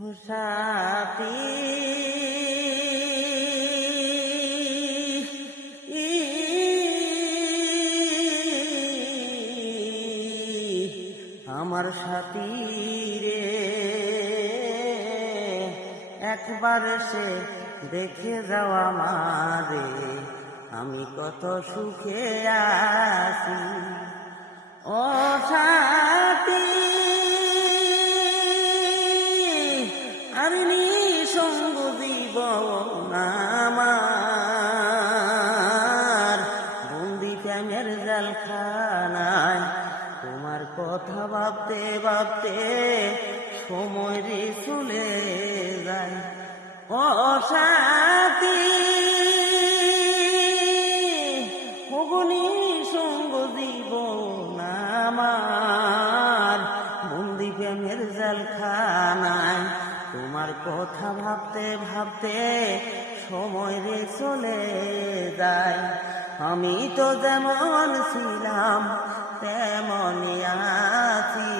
সাথী আমার সাথী রে, একবার সে দেখে যাও আমারে, আমি কত সুখে আছি। ও সাথী আর নিঃসঙ্গ জীবন আমার, বন্দি প্রেমের জালখানায় তোমার কথা ভাবতে ভাবতে সময় রে চলে যায়। ও সাথী নিঃসঙ্গ জীবন আমার, বন্দি প্রেমের জালখানায় তোমার কথা ভাবতে ভাবতে সময় রে চলে যায়। আমি তো যেমন ছিলাম তেমনই আছি,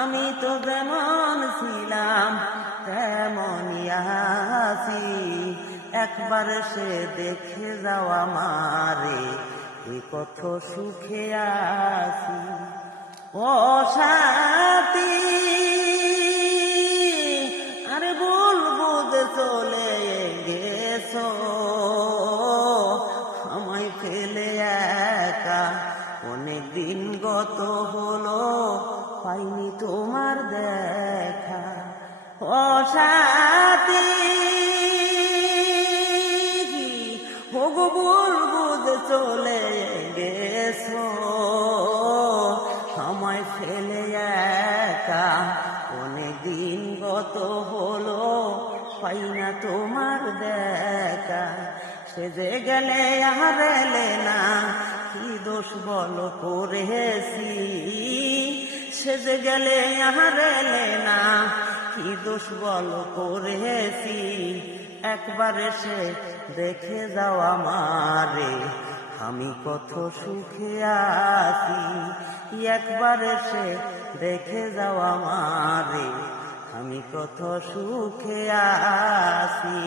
আমি তো যেমন ছিলাম তেমনই আছি। একবার সে দেখে যাও আমারে, এই কত সুখে আছি। ও সাথী আরে বলবো যে চলে গেছো, আমায় ফেলে একা অনেক দিন গত হলো, পাইনি তোমার দেখা। ও সাথী বলবো যে চলে গেছো, আমায় ফেলে একা অনেক দিন গত হলো, পাই না তোমার দেখা। সে যে গেলে আর এলে না, কি দোষ বলো করেছি। সে যে গেলে আর এলে না, কি দোষ বলো করেছি। একবার এসে দেখে যাও আমারে, আমি কত সুখে আছি। একবার এসে দেখে যাও আমারে, আমি কত সুখে আছি।